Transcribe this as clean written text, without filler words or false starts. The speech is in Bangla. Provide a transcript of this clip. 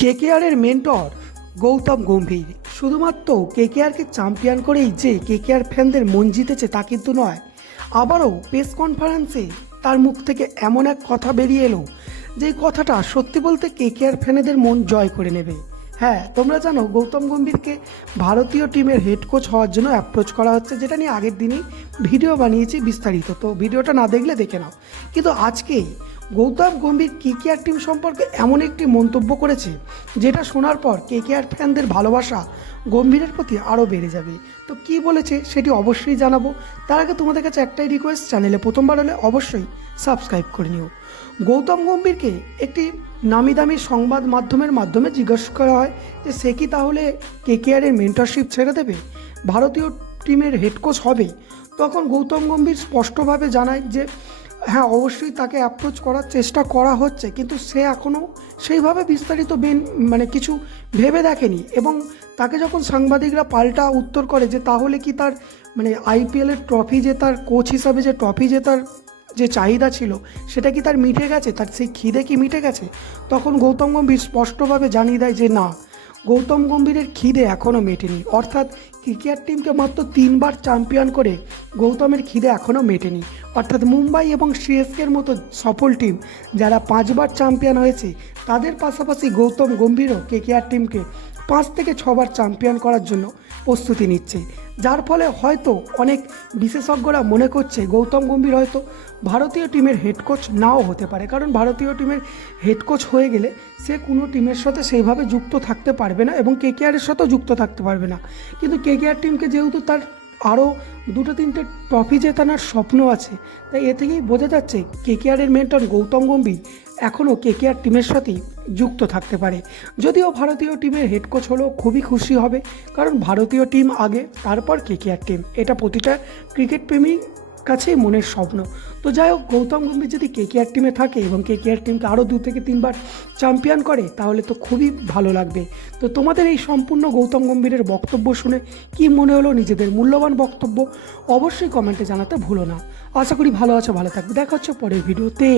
কেকেআরের মেন্টর গৌতম গম্ভীর শুধুমাত্র কেকেআরকে চ্যাম্পিয়ন করেই যে কেকেআর ফ্যানদের মন জিতেছে তা কিন্তু নয়। আবারও প্রেস কনফারেন্সে তার মুখ থেকে এমন এক কথা বেরিয়ে এলো যে কথাটা সত্যি বলতে কেকেআর ফ্যানেদের মন জয় করে নেবে। হ্যাঁ, তোমরা জানো গৌতম গম্ভীরকে ভারতীয় টিমের হেড কোচ হওয়ার জন্য অ্যাপ্রোচ করা হচ্ছে, যেটা নিয়ে আগের দিনই ভিডিও বানিয়েছি বিস্তারিত, তো ভিডিওটা না দেখলে দেখে নাও। কিন্তু আজকে গৌতম গম্ভীর কেকেআর টিম সম্পর্কে এমন একটি মন্তব্য করেছে যেটা শোনার পর কেকেআর ফ্যানদের ভালোবাসা গম্ভীরের প্রতি আরও বেড়ে যাবে। তো কী বলেছে সেটি অবশ্যই জানাবো। তার আগে তোমাদের কাছে একটাই রিকোয়েস্ট, চ্যানেলে প্রথমবার হলে অবশ্যই সাবস্ক্রাইব করে নিও। গৌতম গম্ভীরকে একটি নামি দামি সংবাদ মাধ্যমে জিজ্ঞাসা করা হয় যে সে কি তাহলে কেকেআরের মেন্টরশিপ ছেড়ে দেবে, ভারতীয় টিমের হেড কোচ হবে। তখন গৌতম গম্ভীর স্পষ্টভাবে জানায় যে হ্যাঁ, অবশ্যই তাকে অ্যাপ্রোচ করার চেষ্টা করা হচ্ছে, কিন্তু সে এখনও সেইভাবে বিস্তারিত কিছু ভেবে দেখেনি। এবং তাকে যখন সাংবাদিকরা পাল্টা উত্তর করে যে তাহলে কি তার আইপিএলের ট্রফি যে তার কোচ হিসাবে যে ট্রফি জেতার যে চাহিদা ছিল সেটা কি তার মিটে গেছে, তার সেই খিদে কি মিটে গেছে, তখন গৌতম গম্ভীর স্পষ্টভাবে জানিয়ে দেয় যে না, গৌতম গম্ভীরের খিদে এখনও মেটেনি। অর্থাৎ কেকেআর টিমকে মাত্র 3বার চ্যাম্পিয়ন করে গৌতমের খিদে এখনও মেটেনি। অর্থাৎ মুম্বাই এবং সিএসকের মতো সফল টিম যারা 5বার চ্যাম্পিয়ন হয়েছে তাদের পাশাপাশি গৌতম গম্ভীরও কেকেআর টিমকে 5 থেকে 6বার চ্যাম্পিয়ন করার জন্য প্রস্তুতি নিচ্ছে। যার ফলে হয়তো অনেক বিশেষজ্ঞরা মনে করছে গৌতম গম্ভীর হয়তো ভারতীয় টিমের হেড কোচ নাও হতে পারে, কারণ ভারতীয় টিমের হেড কোচ হয়ে গেলে সে কোনো টিমের সাথে সেইভাবে যুক্ত থাকতে পারবে না এবং কেকেআরের সাথেও যুক্ত থাকতে পারবে না। কিন্তু কেকেআর টিমকে যেহেতু তার আরও 2-3টে ট্রফি জেতানোর স্বপ্ন আছে, তাই এ থেকেই বোঝা যাচ্ছে কেকেআরের মেন্টর গৌতম গম্ভীর এখনও কেকেআর টিমের সাথেই যুক্ত থাকতে পারে। যদিও ভারতীয় টিমের হেড কোচ হলেও খুবই খুশি হবে, কারণ ভারতীয় টিম আগে, তারপর কেকেআর টিম, এটা প্রতিটা ক্রিকেট প্রেমীর কাছেই মনের স্বপ্ন। তো যাই হোক, গৌতম গম্ভীর যদি কেকেআর টিমে থাকে এবং কেকেআর টিমকে আরও 2 থেকে 3বার চ্যাম্পিয়ন করে তাহলে তো খুবই ভালো লাগবে। তো তোমাদের এই সম্পূর্ণ গৌতম গম্ভীরের বক্তব্য শুনে কি মনে হলো, নিজেদের মূল্যবান বক্তব্য অবশ্যই কমেন্টে জানাতে ভুলো না। আশা করি ভালো আছো, ভালো থাকবে। দেখা হচ্ছে পরের ভিডিওতে।